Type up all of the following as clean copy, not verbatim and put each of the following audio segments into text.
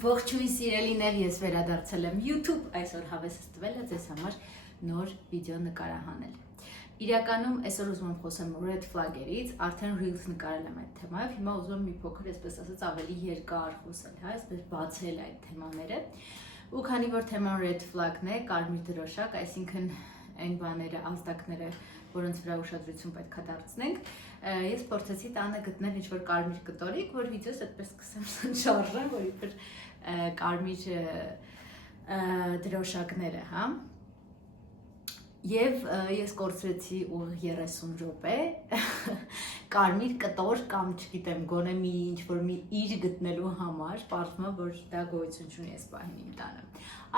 Ողջույն սիրելիներ, ես վերադարձել եմ YouTube, այսօր հավեսս տվել է ձեզ համար նոր վիդեո նկարահանել։ Իրականում այսօր ուզում եմ խոսեմ red flag-երից, արդեն reels նկարել եմ այդ թեմայով, հիմա ուզում եմ մի փոքր, այսպես ասած, ավելի երկար խոսել, հա, այսպես բացել այդ թեմաները։ Ու քանի որ թեման red flag-ն է, կարմիր դրոշակ, այսինքն այն բաները, ազդակները, որոնց վրա ուշադրություն պետք է դարձնենք, ես փորձեցի տանը գտնել ինչ-որ կարմիր կտորիկ, որ վիդեոս այդպես սկսեմ շարժել, որ իբր կարմիր դրոշակները, հա։ Եվ ես կորցրեցի ուղիղ 30 րոպե կարմիր կտոր կամ չգիտեմ, գոնե մի ինչ-որ մի իր գտնելու համար, պարզվում է, որ դա գոյություն չունի այս պահին իմ տանը։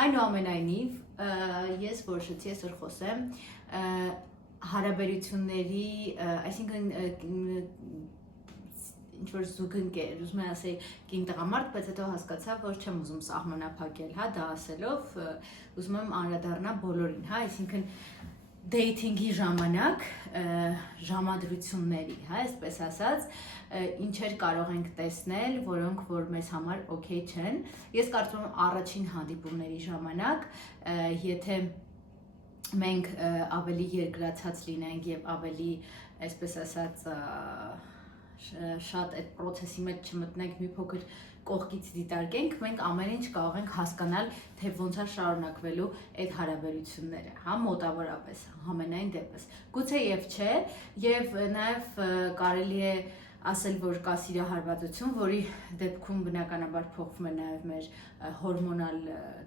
Այնուամենայնիվ, ես որոշեցի այսօր խոսեմ հարաբերությունների, այսինքն ինչ-որ զուգընկեր, ուզում եմ ասել կին տղամարդ, բայց հետո հասկացա, որ չեմ ուզում սահմանափակել, հա, դա ասելով, ուզում եմ անդրադառնալ բոլորին, հա, այսինքն dating-ի ժամանակ ժամադրությունների, հա, այսպես ասած, ինչեր կարող ենք տեսնել, որոնք որ մեզ համար օքեյ չեն։ Ես կարծում եմ առաջին հանդիպումների ժամանակ, եթե մենք ավելի երկրացած լինենք եւ ավելի, այսպես ասած, շատ այդ process-ի մեջ չմտնենք, մի փոքր կողքից դիտարկենք, մենք ամեն ինչ կարող ենք հասկանալ, թե ոնց է շարունակվելու այդ հարաբերությունները, հա, մոտավորապես, համենայն դեպս։ Գուցե եւ չէ, եւ նաեւ կարելի է ասել, որ կա սիրահարվածություն, որի դեպքում բնականաբար փոխվում է նաեւ մեր հորմոնալ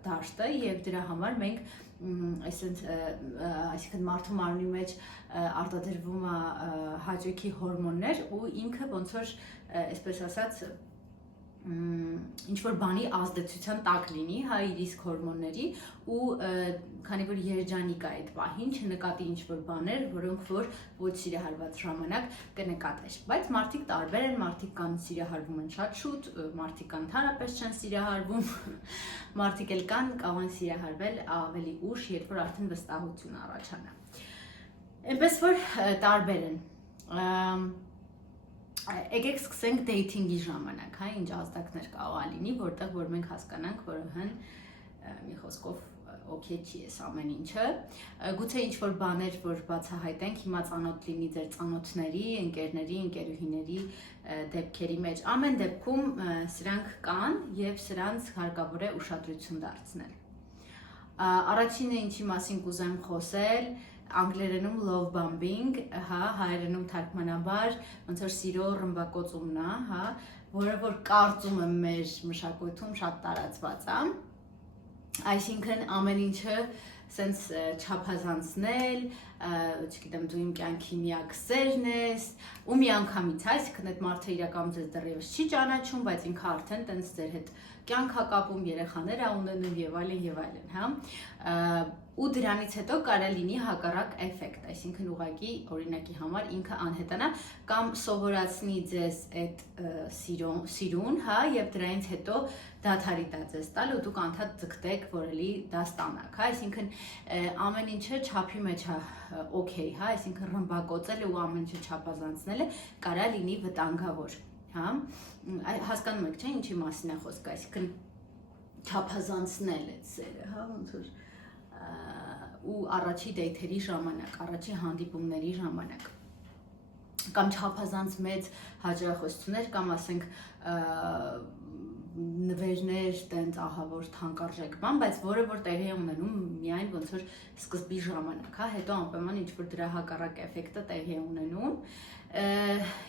դաշտը եւ դրա համար մենք այսինքն մարդու մարմնի մեջ արտադրվում է հաճույքի հորմոններ ու ինքը ոնց որ այսպես ասած ինչ-որ բանի ազդեցության տակ լինի, հա, իր իսկ հորմոնների ու քանի որ երջանիկ է այդ պահին, չնկատի ինչ-որ բաներ, որոնք որ ոչ սիրահարված ժամանակ կնկատես։ Բայց մարդիկ տարբեր են, մարդիկ կան սիրահարվում են շատ շուտ, մարդիկ կան ընդհանրապես չեն սիրահարվում, մարդիկ էլ կան կարող են սիրահարվել ավելի ուշ, երբ որ արդեն վստահություն առաջանա։ Այնպես որ տարբեր են։ Եկեք սկսենք dating-ի ժամանակ, հա, ինչ ազդակներ կարող է լինի, որտեղ որ մենք հասկանանք, որ մի խոսքով օքեյ չի էս ամեն ինչը։ Գուցե ինչ-որ բաներ, որ բացահայտենք, հիմա ծանոթ լինի ձեր ծանոթների, ընկերների, ընկերուհիների դեպքերի մեջ։ Ամեն դեպքում սրանք կան եւ սրանց հարկավոր է ուշադրություն դարձնել։ Առաջինը ինչի մասին կուզեմ խոսել, անգլերենում love bombing, հա, հայերենում թարգմանաբար ոնց որ սիրո ռմբակոծումն է, հա, որը որ կարծում եմ մեր մշակույթում շատ տարածված է։ Այսինքն ամեն ինչը սենց չափազանցնել, չգիտեմ, դու իմ կյանքի միակ սերն ես, ու միանգամից, այսինքն այդ մարդը իրականում ձեզ դեռևս չի ճանաչում, բայց ինքը արդեն տենց ձեր հետ կյանք է կապում, երեխաներ է ունենում եւ այլն, հա։ Ու դրանից հետո կարա լինի հակառակ էֆեկտ, այսինքն ուղղակի օրինակի համար ինքը անհետանա կամ սովորացնի ձեզ այդ սիրուն, հա, եւ դրանից հետո դադարի տա ձեզ տալ ու դուք անդադ ձգտեք, որ էլի դա ստանաք, հա, այսինքն ամեն ինչը չափի մեջ է օքեյ, հա, այսինքն ռմբակոծելը ու ամեն ինչը չափազանցնելը կարա լինի վտանգավոր, հա, հասկանում եք, չէ՞, ինչի մասին է խոսքը, այսինքն չափազանցնել այդ սերը, հա, ոնց որ ու առաջի դեյթերի ժամանակ, առաջի հանդիպումների ժամանակ կամ չափազանց մեծ հաջողություններ կամ ասենք նվերներ տենց ահավոր թանկարժեք բան, բայց որը որ տեղի է ունենում միայն ոնց որ սկզբի ժամանակ, հա, հետո անպայման ինչ որ դրա հակառակ էֆեկտը տեղի է ունենում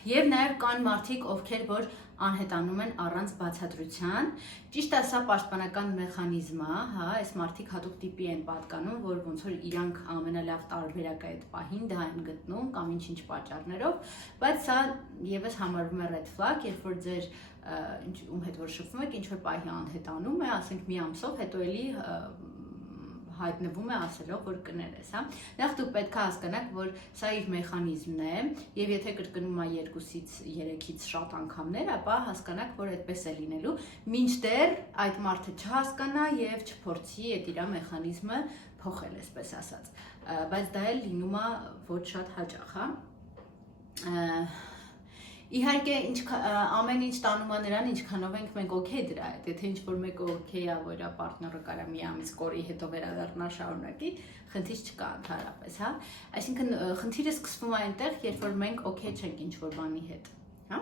եւ նաեւ կան մարդիկ, ովքեր որ անհետանում են առանց բացատրության։ Ճիշտ է, սա պաշտպանական մեխանիզմ է, հա, այս մարդիկ հատուկ տիպի են պատկանում, որ ոնց որ իրանք ամենալավ տարբերակը այդ պահին դա են գտնում կամ ինչ-ինչ պատճառներով, բայց սա եւս համարվում է red flag, երբ որ ձեր ում հետ որ շփվում եք, ինչ որ պահի անհետանում է, ասենք մի ամսով, հետո էլի հայտնվում է ասելով, որ կներես, հա։ Նախ դուք պետք է հասկանաք, որ սա իր մեխանիզմն է, եւ եթե կրկնում է 2-ից 3-ից շատ անգամներ, ապա հասկանաք, որ այդպես է լինելու, մինչդեռ այդ մարդը չհասկանա եւ չփորձի այդ իր մեխանիզմը փոխել, այսպես ասած։ Բայց դա էլ լինում է ոչ շատ հաճախ, հա։ Իհարկե ամեն ինչ տանում է նրան, ինչքանով ենք մենք օքեյ դրա հետ։ Եթե ինչ-որ մեկը օքեյ է, որ իր պարտները կարա մի ամիս կորի, հետո վերադառնա շարունակի, խնդիր չկա ընդհանրապես, հա։ Այսինքն խնդիրը սկսվում է այնտեղ, երբ որ մենք օքեյ չենք ինչ-որ բանի հետ, հա։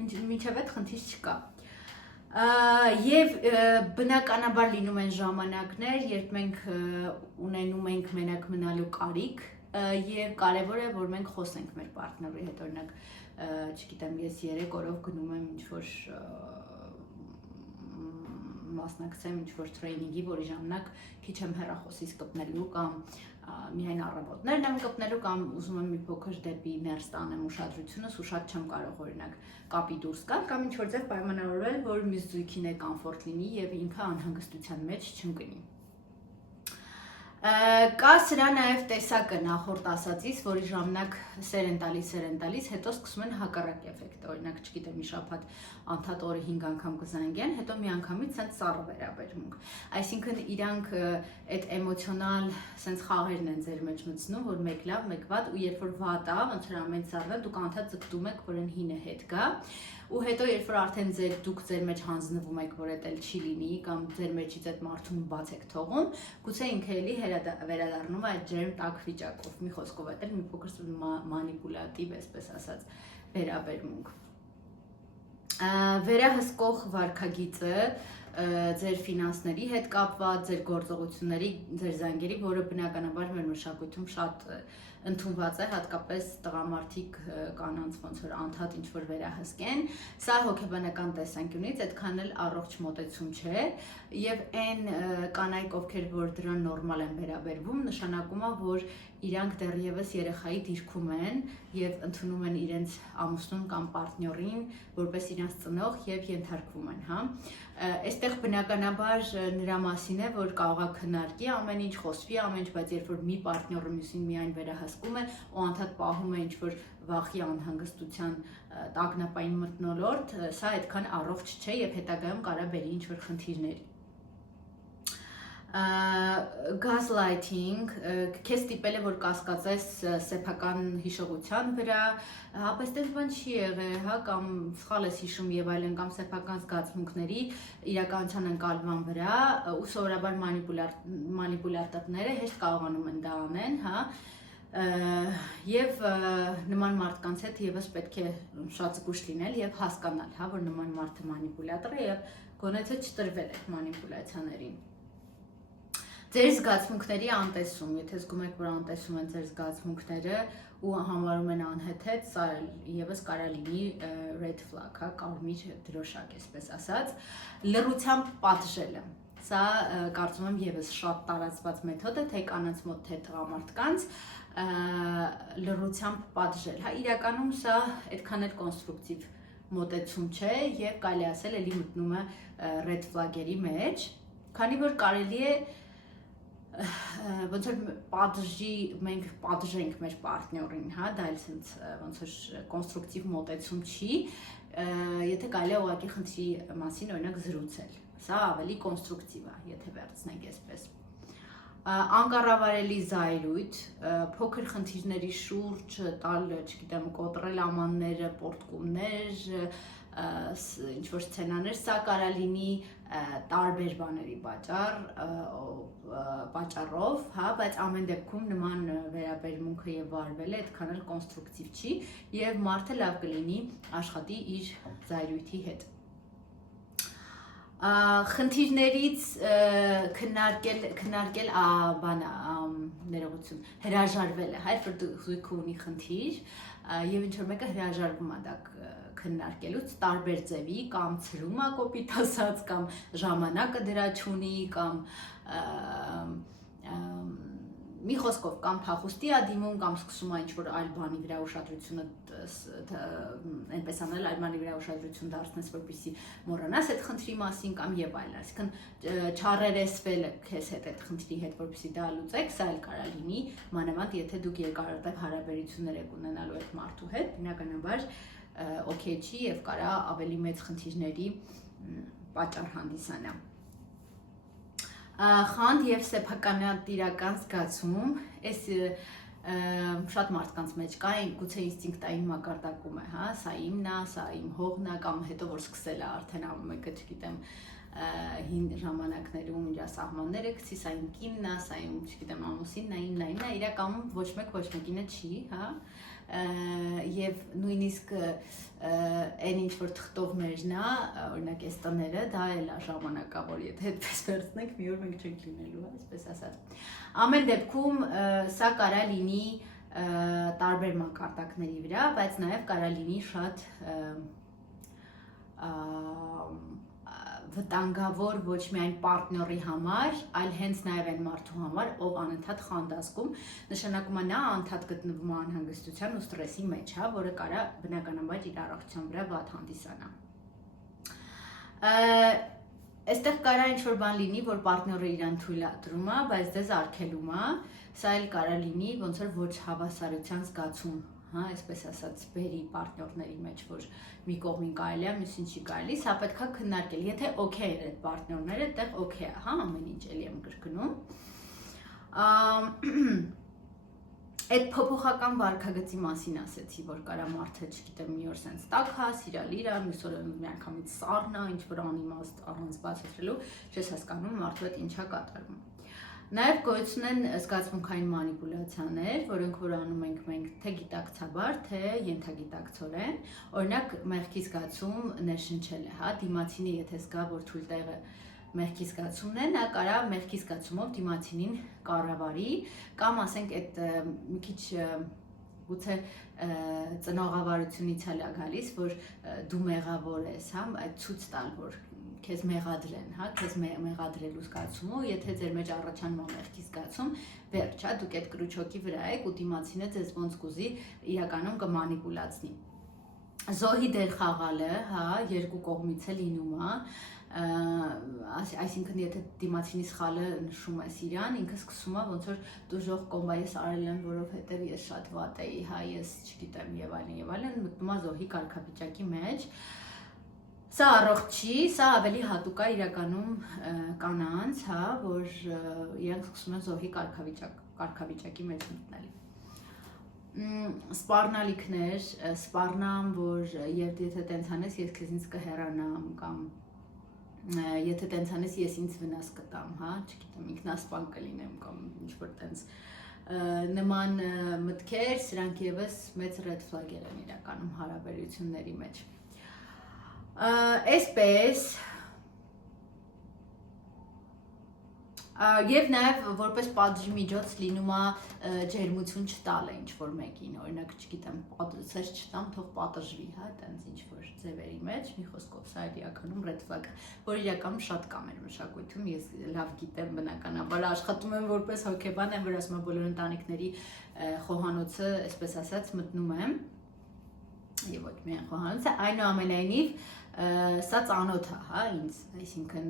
Մինչև այդ խնդիր չկա։ Եվ բնականաբար լինում են ժամանակներ, երբ մենք ունենում ենք մենակ մնալու կարիք, եւ կարեւոր է, որ մենք խոսենք մեր պարտների հետ, օրինակ, չգիտեմ, ես 3 օրով գնում եմ ինչ-որ մասնակցեմ ինչ-որ տրեյնինգի, որի ժամանակ քիչ եմ հեռախոսից կպնելու կամ միայն առավոտներն եմ կպնելու կամ ուզում եմ մի փոքր դեպի ներս տանեմ ուշադրությունս ու շատ չեմ կարող օրինակ կապի դուրս գալ կամ ինչ-որ ձև պայմանավորվել, որ մյուս զույգին է կոմֆորտ լինի եւ ինքը անհանգստության մեջ չընկնի։ Կա սրա նաև տեսակը նախորդ ասածից, որի ժամանակ սեր են տալիս, հետո սկսում են հակառակ էֆեկտը, օրինակ, չգիտեմ, մի շաբաթ անդադ օրը 5 անգամ կզանգեն, հետո մի անգամից սենց սառը վերաբերմունք։ Այսինքն իրանք այդ էմոցիոնալ սենց խաղերն են ձեր մեջ մտցնում, որ մեկ լավ, մեկ վատ, ու երբ որ վատ է, ոնց որ ամեն սառը դուք անդադ ձգտում եք, որ այն հինը հետ գա, ու հետո երբ որ արդեն դուք ձեր մեջ հանձնվում եք, որ դա չի լինի կամ ձեր մեջից այդ մարդուն բաց եք թողում, գուցե ինքը էլի վերադառնում է այդ ջերմ տաք վիճակով, մի խոսքով այդ մի փոքր մանիպուլատիվ, այսպես ասած, վերաբերմունք։ Վերահսկող վարքագիծը ձեր ֆինանսների հետ կապված, ձեր գործողությունների, ձեր զանգերի, որը բնականաբար մեր մշակույթում շատ ընդունված է, հատկապես տղամարդիկ կանանց ոնց որ անդադ ինչ որ վերահսկեն, սա հոգեբանական տեսանկյունից այդքան էլ առողջ մոտեցում չէ, եւ այն կանայք, ովքեր որ դրան նորմալ են վերաբերվում, նշանակում է, որ իրանք դեռևս երեխայի դիրքում են եւ ընդունում են իրենց ամուսնուն կամ պարտներին որպես իրենց ծնող եւ ենթարկվում են, հա։ Այստեղ բնականաբար նրա մասին է, որ կարող է քննարկի ամեն ինչ, խոսվի ամեն ինչ, բայց երբ որ մի պարտները մյուսին միայն վերահսկում է ու անդադ պահում է ինչ որ վախի անհանգստության տագնապային մթնոլորտ, սա այդքան առողջ չէ եւ հետագայում կարա բերի ինչ որ խնդիրների։ Gaslighting, քեզ տիպել է, որ կասկածես սեփական հիշողության վրա, հապես տես բան չի եղել, հա, կամ սխալ ես հիշում եւ այլն, կամ սեփական զգացմունքների իրականության ընկալման վրա, ու սովորաբար մանիպուլատորները հեշտ կարողանում են դա անեն, հա, եւ նման մարդկանց հետ եւս պետք է շատ զգուշ լինել եւ հասկանալ, հա, որ նման մարդը մանիպուլատոր է եւ գոնե թե չտրվել է մանիպուլյացիաներին։ Ձեր զգացմունքների անտեսում, եթե զգում եք, որ անտեսում են ձեր զգացմունքները ու համարում են անհեթեթ, սա եւս կարա լինի red flag, հա, կարմիր դրոշակ, այսպես ասած, լռությամբ պատժելը։ Սա կարծում եմ եւս շատ տարածված մեթոդ է, թե կանանց մոտ, թե տղամարդկանց, լռությամբ պատժել։ Հա, իրականում սա այդքան էլ կոնստրուկտիվ մոտեցում չէ եւ կարելի ասել էլի մտնում է red flag-երի մեջ, քանի որ կարելի է ոնց որ մենք պատժենք մեր պարտներին, հա, դա էլ sense ոնց որ կոնստրուկտիվ մոտեցում չի, եթե կարելի է ուղղակի խնդրի մասին օրինակ զրուցել, սա ավելի կոնստրուկտիվ է, եթե վերցնենք այսպես։ Անկառավարելի զայրույթ, փոքր խնդիրների շուրջ տալ, չգիտեմ, կոտրել ամանները, պորտկումներ, ինչ-որ սցենաներ, սա կարա լինի տարբեր բաների պատճառով, հա, բայց ամեն դեպքում նման վերաբերմունքը եւ վարվելը այդքան էլ կոնստրուկտիվ չի եւ մարդը լավ կլինի աշխատի իր զայրույթի հետ։ Խնդիրներից քննարկել բանը ներողություն հրաժարվելը, հայր որ զույգը ունի խնդիր եւ ինչ որ մեկը հրաժարվում է դա քննարկելուց տարբեր ձևի կամ ցրում է կոպիտ ասած կամ ժամանակը դրա չունի կամ մի խոսքով կամ փախուստի է դիմում կամ սկսում է ինչ-որ այլ բանի վրա ուշադրությունը այնպես անել այլ բանի վրա ուշադրություն դարձնես, որպեսզի մոռանաս այդ խնդրի մասին կամ եւ այլն, այսինքն չառերեսվելը քեզ հետ այդ խնդրի հետ, որպեսզի դա լուծեք, սա էլ կարա լինի, մանավանդ եթե դուք երկարատև հարաբերություններ եք ունենալու այդ մարդու հետ, բնականաբար օքեյ չի եւ կարա ավելի մեծ խնդիրների պատճառ հանդիսանա։ Խանդ եւ սեփականատիրական զգացում, այս շատ մարդկանց մեջ կա, գուցե ինստինկտային մակարդակում է, հա, սա իմն է, սա իմ հողն է, կամ հետո որ սկսել է արդեն ամեն մեկը, չգիտեմ, հին ժամանակներում իր սահմանները գցի, սա իմ կինն է, սա իմ, չգիտեմ, ամուսինն է, իմն է, իրականում ոչ մեկ ոչ մեկինը չի, հա, եւ նույնիսկ այն ինչ որ թղթովներն է, օրինակ այս տները, դա էլ է ժամանակավոր, եթե այդպես վերցնենք, մի օր մենք չենք լինելու, այսպես ասած։ Ամեն դեպքում սա կարա լինի տարբեր մակարդակների վրա, բայց նաև կարա լինի շատ վտանգավոր ոչ միայն պարտների համար, այլ հենց նաև այն մարդու համար, ով անընդհատ խանդասկում, նշանակում է նա անընդհատ գտնվում է անհանգստության ու ստրեսի մեջ, հա, որը կարա բնականաբար իր առողջության վրա վատ հանդիսանա։ Այստեղ կարա ինչ-որ բան լինի, որ պարտները իրան թույլատրում է, բայց դες արգելում է, սա էլ կարա լինի ոնց որ ոչ հավասարության զգացում, հա, այսպես ասած, բերի պարտներների մեջ, որ մի կողմին կարելի է, մյուսին չի կարելի, սա պետք է քննարկել, եթե օքեյ են այդ պարտներները, այդտեղ օքեյ է, հա, ամեն ինչ էլի եմ կրկնում։ Այդ փոփոխական վարքագծի մասին ասեցի, որ կարա մարդը, չգիտեմ, մի օր սենց տաքա, սիրալ իրա, մյուս օրը միանգամից սառնա, ինչ որ անիմաստ առանց բացատրելու, չես հասկանում մարդու հետ ինչա կատարվում։ Նաև գոյություն են զգացմունքային մանիպուլյացիաներ, որոնք որ անում ենք մենք թե գիտակցաբար, թե ենթագիտակցորեն, օրինակ մեղքի զգացում ներշնչել է, հա, դիմացինը եթե զգա, որ թույլ տեղը մեղքի զգացումն է, նա կարա մեղքի զգացումով դիմացինին կառավարի, կամ ասենք այդ մի քիչ գուցե ծնողավարությունից էլ է գալիս, որ դու մեղավոր ես, հա, այդ ցույց տալ, որ քեզ մեղադրեն, հա, քեզ մեղադրելու զգացումը, եթե ձեր մեջ առաջանում է մեղքի զգացում, վերջ, հա, դուք այդ կրուչոկի վրա եք ու դիմացինը ձեզ ոնց կուզի իրականում կմանիպուլացնի։ Զոհի դեր խաղալը, հա, երկու կողմից է լինում է, այսինքն եթե դիմացինի սխալը նշում ես իրան, ինքը սկսում է ոնց որ դու ժող կոմբա ես արել եմ, որովհետև ես շատ վատ էի, հա, ես չգիտեմ եւ այլն, մտնում է զոհի կարգավիճակի մեջ։ Սա առողջ չի, սա ավելի հատուկ է իրականում կանանց, հա, որ իրենք սկսում են զոհի կարգավիճակի մեջ մտնել։ Սպառնալիքներ, սպառնամ, որ եթե տենց անես, ես քեզնից կհեռանամ, կամ եթե տենց անես, ես ինձ վնաս կտամ, հա, չգիտեմ, ինքնասպան կլինեմ, կամ ինչ-որ տենց նման մտքեր, սրանք եւս մեծ red flag-եր են իրականում հարաբերությունների մեջ։ Այսպես եւ նաեւ որպես պատժի միջոց լինում է ջերմություն չտալը ինչ որ մեկին, օրինակ, չգիտեմ, պատժես չտամ, թող պատժվի, հա, այտենց ինչ որ ձևերի մեջ, մի խոսքով սա իրականում red flag-ը, որ իրականում շատ կա մեր մշակույթում, ես լավ գիտեմ բնականաբար, աշխատում եմ որպես հոգեբան, եմ որ ասում եմ բոլոր ընտանիքների խոհանոցը, այսպես ասած, մտնում եմ եւ ոչ միայն խոհանոցը, այնուամենայնիվ սա ծանոթ է, հա, ինձ, այսինքն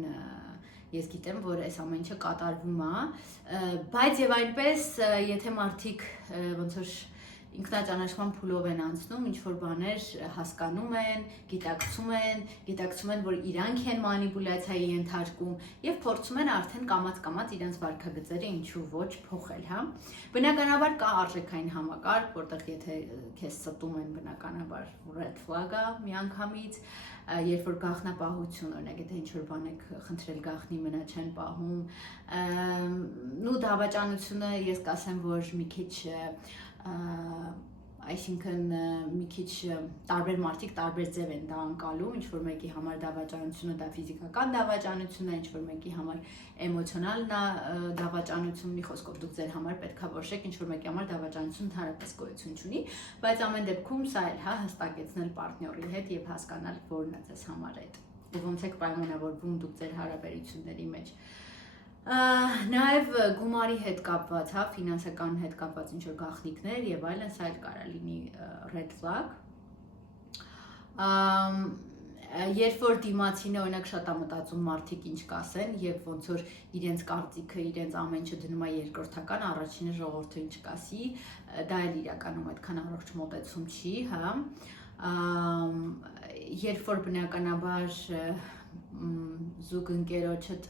ես գիտեմ, որ այս ամեն ինչը կատարվում է, բայց եւ այնպես, եթե մարդիկ ոնց որ ինքնաճանաչման փուլով են անցնում, ինչ որ բաներ հասկանում են, գիտակցում են, որ իրանք են մանիպուլյացիայի ենթարկում եւ փորձում են արդեն կամած իրենց վարքագծերը ինչու ոչ փոխել, հա։ Բնականաբար կա արժեքային համակարգ, որտեղ եթե քեզ ստում են բնականաբար red flag-ը միանգամից, երբ որ գաղտնապահություն, օրինակ, եթե ինչ-որ բան եք խնդրել գաղտնի մնա չեն պահում, ու դավաճանությունը ես կասեմ, որ մի քիչ այսինքն մի քիչ տարբեր մարդիկ տարբեր ձև են դա անցալում, ինչ որ մեկի համար դավաճանությունը դա ֆիզիկական դավաճանություն է, ինչ որ մեկի համար էմոցիոնալ դավաճանություն, մի խոսքով դուք ձեր համար պետքա որոշեք, ինչ որ մեկի համար դավաճանություն ընդհանրապես գոյություն չունի, բայց ամեն դեպքում սա էլ հա հստակեցնել պարտների հետ եւ հասկանալ որն է ձեզ համար այդ ու ոնց եք պայմանավորվում դուք ձեր հարաբերությունների մեջ։ Նաև գումարի հետ կապված, հա, ֆինանսական հետ կապված ինչ-որ գաղտնիքներ եւ այլն, սա էլ կարա լինի red flag։ Երբ որ դիմացինը օրինակ շատ է մտածում մարդիկ ինչ կասեն եւ ոնց որ իրենց կարծիքը, իրենց ամեն ինչը դնում է երկրորդական, առաջինը ժողովուրդը ինչ կասի, դա էլ իրականում այդքան առողջ մոտեցում չի, հա։ Երբ որ բնականաբար զուգընկերոջդ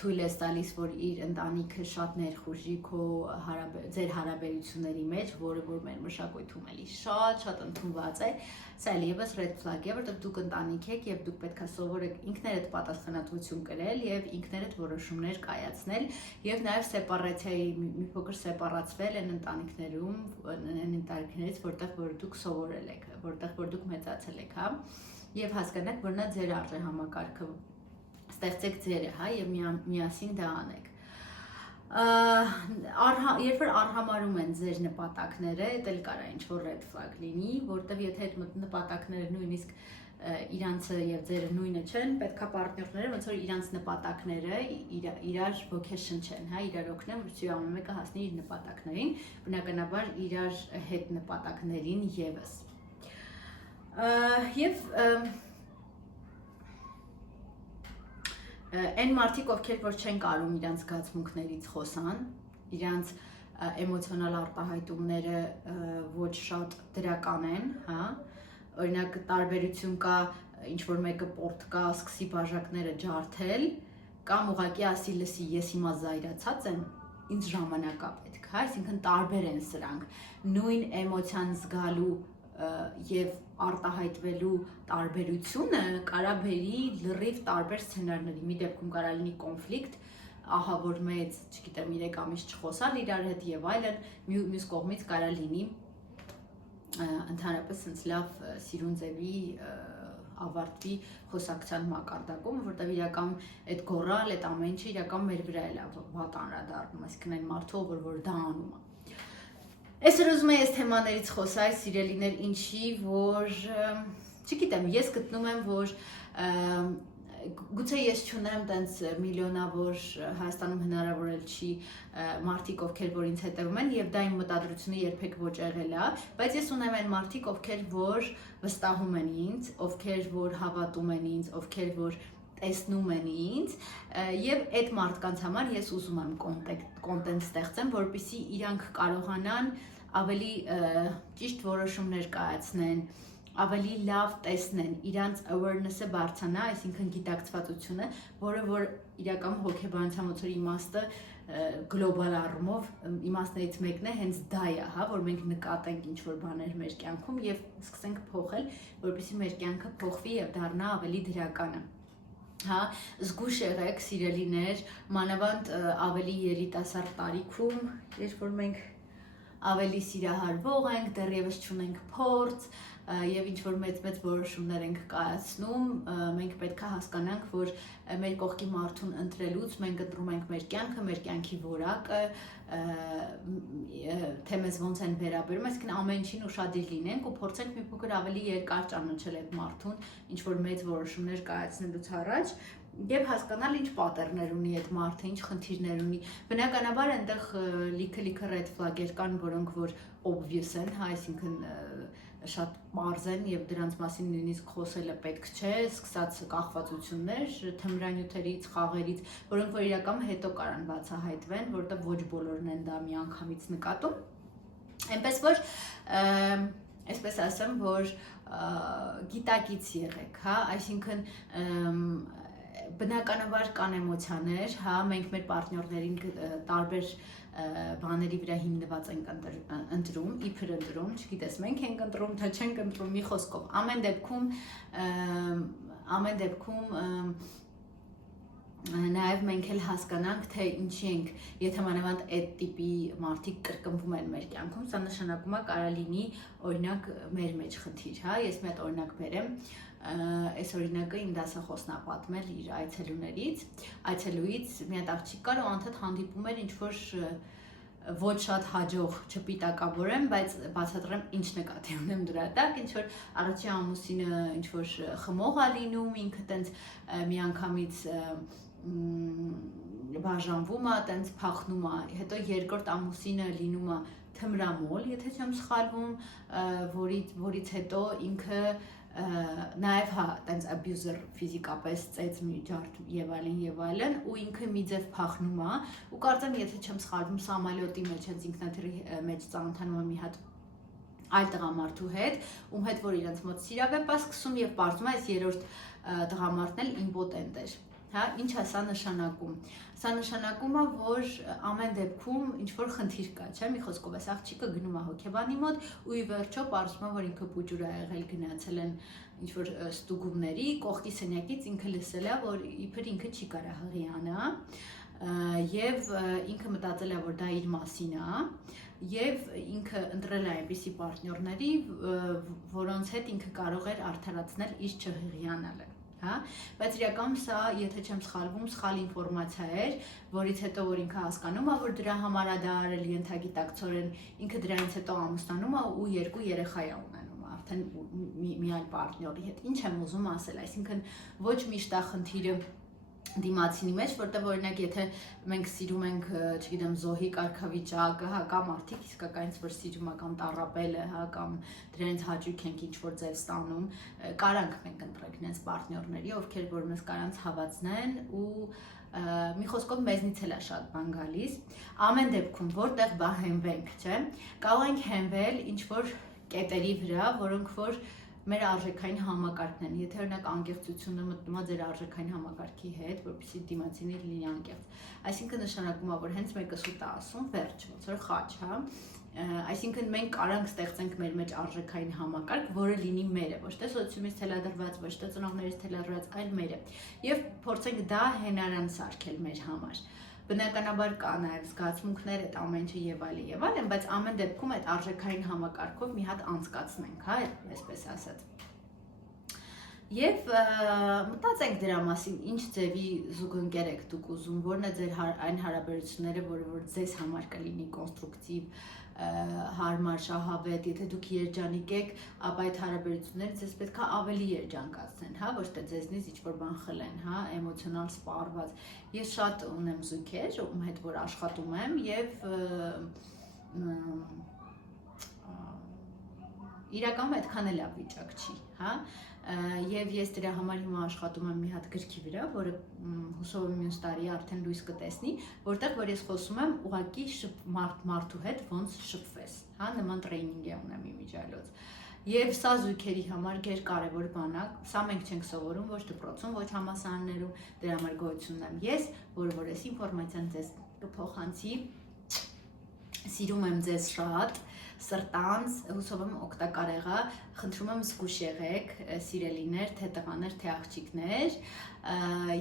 թույլ ես տալիս, որ իր ընտանիքը շատ ներխուժի ձեր հարաբերությունների մեջ, որը որ մեր մշակույթում էլի շատ ընդունված է, սա էլ եւս red flag է, որտեղ դուք ընտանիք եք եւ դուք պետք է սովորեք ինքներդ պատասխանատվություն կրել եւ ինքներդ որոշումներ կայացնել եւ նաեւ սեպարացիայի մի փոքր սեպարացվել են ընտանիքներից, որտեղ որ դուք սովորել եք, որտեղ որ դուք մեծացել եք, հա, եւ հասկանաք, որ նա ձեր արժեհամակարգը ստեղծեք ձերը, հա, եւ միասին դա անեք։ Երբ որ արհամարում են ձեր նպատակները, դա էլ կարա ինչ-որ red flag լինի, որտեվ եթե այդ նպատակները նույնիսկ իրանցը եւ ձերը նույնը չեն, պետքա պարտներները ոնց որ իրանց նպատակները իրար vocation չեն, հա, իրար օգնեն, որպեսզի ամեն մեկը հասնի իր նպատակներին, բնականաբար իրար հետ նպատակներին եւս։ Եվ Այն մարդիկ, ովքեր որ չեն կարում իրանց զգացմունքներից խոսան, իրանց էմոցիոնալ արտահայտումները ոչ շատ դրական են, հա, օրինակ տարբերություն կա, ինչ որ մեկը պորտ կա, սկսի բաժակները ջարդել, կամ ուղղակի ասի լսի, ես հիմա զայրացած եմ, ինձ ժամանակ է պետք, հա, այսինքն տարբեր են սրանք, նույն էմոցիան զգալու եւ արտահայտվելու տարբերությունը կարա բերի լրիվ տարբեր սցենարների։ Մի դեպքում կարա լինի կոնֆլիկտ, ահա որ մեծ, չգիտեմ, 3 ամիս չխոսալ իրար հետ եւ այլն, մյուս կողմից կարա լինի ընդհանրապես sense լավ սիրուն ձևի ավարտվի խոսակցության մակարդակում, որտեղ իրական այդ գորալ, այդ ամեն ինչը իրական մեր վրա է վատ անդրադառնում, այսինքն այն մարդը, որ դա անում է։ Այսօր ուզում եմ այս թեմաներից խոսալ, սիրելիներ, ինչի, որ, չգիտեմ, ես գտնում եմ, որ գուցե ես չունեմ տենց միլիոնավոր Հայաստանում հնարավոր էլ չի մարդիկ, ովքեր որ ինձ հետևում են, եւ դա իմ մտադրությունը երբեք ոչ եղել է, բայց ես ունեմ այն մարդիկ, ովքեր որ վստահում են ինձ, ովքեր որ հավատում են ինձ, ովքեր որ տեսնում են ինձ եւ այդ մարդկանց համար ես ուզում եմ կոնտենտ ստեղծեմ, որպեսզի իրանք կարողանան ավելի ճիշտ որոշումներ կայացնեն, ավելի լավ տեսնեն, իրանց awareness-ը բարձրանա, այսինքն գիտակցվածությունը, որը որ իրականում հոգեբանության ոնց որ իմաստը գլոբալ առումով իմաստներից մեկն է հենց դա է, հա, որ մենք նկատենք ինչ որ բաներ մեր կյանքում եւ սկսենք փոխել, որպեսզի մեր կյանքը փոխվի եւ դառնա ավելի դրականը։ Հա, զգուշ եղեք, սիրելիներ, մանավանդ ավելի երիտասարդ տարիքում, երբ որ մենք ավելի սիրահարվող ենք, դեռևս չունենք փորձ եւ ինչ որ մեծ որոշումներ ենք կայացնում, մենք պետք է հասկանանք, որ մեր կողքի մարդուն ընտրելուց մենք ընտրում ենք մեր կյանքը, մեր կյանքի որակը, թե մեզ ոնց են վերաբերում, այսինքն ամեն ինչին ուշադիր լինենք ու փորձենք մի փոքր ավելի երկար ճանաչել այդ մարդուն, ինչ որ մեծ որոշումներ կայացնելուց առաջ եւ հասկանալ ինչ պատեռներ ունի այդ մարդը, ինչ խնդիրներ ունի։ Բնականաբար այնտեղ լիքը red flag-եր կան, որոնք որ obvious են, հա, այսինքն շատ པարզ են եւ դրանց մասին նույնիսկ խոսելը պետք չէ, սկսած կախվածություններ, թմրանյութերից, խաղերից, որոնք որ իրականում հետո կարան բացահայտվեն, որտեղ ոչ բոլորն են դա միանգամից նկատում։ Այնպես որ այսպես ասեմ, որ գիտակից եղեք, հա, այսինքն բնականաբար կան էմոցիաներ, հա, մենք մեր պարտներներին տարբեր բաների վրա հիմնված ենք ընտրում, իբր ընտրում, չգիտես, մենք ենք ընտրում, թե չենք ընտրում, մի խոսքով, ամեն դեպքում նաև մենք էլ հասկանանք, թե ինչի ենք, եթե մանավանդ այդ տիպի մարդիկ կրկնվում են մեր կյանքում, սա նշանակում է կարա լինի օրինակ մեր մեջ խնդիր, հա, ես մի հատ օրինակ բերեմ, այս օրինակը իմ դասախոսն է պատմել իր այցելուից մի հատ աղջիկ կար ու անդադ հանդիպում էր ինչ-որ ոչ շատ հաջող չպիտակավորեմ, բայց բացատրեմ ինչ նկատի ունեմ դրա տակ, ինչ-որ առաջի ամուսինը ինչ-որ խմող է լինում, ինքը տենց միանգամից բաժանվում է, տենց փախնում է, հետո երկրորդ ամուսինը լինում է թմրամոլ, եթե չեմ սխալվում, որից հետո ինքը նաև հա տենց abuser ֆիզիկապես ծեծ ջարդ եւ այլն ու ինքը մի ձև փախնում է ու կարծեմ եթե չեմ սխալվում սամալյոտի մեջ հենց ինքնաթիռի մեջ ծանոթանում եմ մի հատ այլ տղամարդու հետ ում հետ որ իրենց մոտ սիրավեպ է սկսում եւ պարզվում է այս երրորդ տղամարդն էլ իմպոտենտ էր Հա, ինչ է սա նշանակում։ Սա նշանակում է, որ ամեն դեպքում ինչ որ խնդիր կա, չէ՞, մի խոսքով այս աղջիկը գնում է հոգեբանի մոտ ու ի վերջո պարզվում է, որ ինքը պուճուր է եղել, գնացել են ինչ որ ստուգումների, կողքի սենյակից ինքը լսել է, որ իբր ինքը չի կարա հղի անա, եւ ինքը մտածել է, որ դա իր մասին է, եւ ինքը ընտրել է այնպիսի պարտներների, որոնց հետ ինքը կարող էր արդարացնել իր չհղիանալը։ Հա, բայց իրականում սա, եթե չեմ սխալվում, սխալ ինֆորմացիա էր, որից հետո որ ինքը հասկանում է, որ դրա համար է դա արել ենթագիտակցորեն, ինքը դրանից հետո ամուսնանում է ու 2 երեխա է ունենում, արդեն մի այլ պարտների հետ։ Ինչ եմ ուզում ասել, այսինքն ոչ միշտ է խնդիրը դիմացինի մեջ, որտեղ օրինակ եթե մենք սիրում ենք, չգիտեմ, զոհի կարգավիճակը, հա, կամ մարդիկ իսկականից որ սիրում է կամ տառապելը, հա, կամ դրանից հաճույք ենք ինչ որ ձև ստանում, կարանք մենք ընտրենք նենց պարտներների, ովքեր որ մեզ կարանց հավացնեն ու մի խոսքով մեզնից էլ է շատ բան գալիս։ Ամեն դեպքում որտեղ բա հենվենք, չէ՞, կարող ենք հենվել ինչ որ կետերի վրա, որոնք որ մեր արժեքային համակարգն են, եթե օրինակ անկեղծությունը մտնում է ձեր արժեքային համակարգի հետ, որպեսզի դիմացինը լինի անկեղծ։ Այսինքն նշանակում է, որ հենց մեկը սուտ է ասում, վերջ, ոնց որ խաչ, հա։ Այսինքն մենք կարանք ստեղծենք մեր մեջ արժեքային համակարգ, որը լինի մերը, ոչ թե սոցիումից թելադրված, ոչ թե ծնողներից թելադրված, այլ մերը։ Եվ փորձենք դա հենարան սարքել մեր համար։ Բնականաբար կա նաև զգացմունքներ, այդ ամեն ինչը եւ այլն, բայց ամեն դեպքում այդ արժեքային համակարգով մի հատ անցկացնենք, հա, այսպես ասած։ Եվ մտածենք դրա մասին, ինչ ձևի զուգընկեր եք դուք ուզում, որն է ձեր այն հարաբերությունները, որ ձեզ համար կլինի կոնստրուկտիվ, հարմար, շահավետ, եթե դուք երջանիկ եք, ապա այդ հարաբերությունները ձեզ պետք է ավելի երջանկացնեն, հա, ոչ թե ձեզնից ինչ-որ բան խլեն, հա, էմոցիոնալ սպառված։ Ես շատ ունեմ զույգեր, ում հետ որ աշխատում եմ եւ իրականում այդքան էլ լավ վիճակ չի, հա, եւ ես դրա համար հիմա աշխատում եմ մի հատ գրքի վրա, որը հուսով եմ մյուս տարի արդեն լույս կտեսնի, որտեղ որ ես խոսում եմ ուղղակի մարդու հետ ոնց շփվես, հա, նման տրեյնինգ է ունեմ իմիջիայլոց։ Եվ սա զույգերի համար գերկարևոր բան է, սա մենք չենք սովորում ոչ դպրոցում, ոչ համալսարաններում, դրա համար գոյություն ունեմ ես, որ այս ինֆորմացիան ձեզ կփոխանցի, սիրում եմ ձեզ շատ, սրտանց, հուսով եմ օգտակար եղա, խնդրում եմ զգուշ եղեք, սիրելիներ, թե տղաներ, թե աղջիկներ,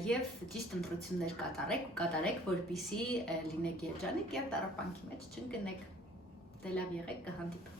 եւ ճիշտ ընտրություններ կատարեք, որպեսզի լինեք երջանիկ եւ տառապանքի մեջ չընկնեք։ Դե լավ եղեք, կհանդիպենք։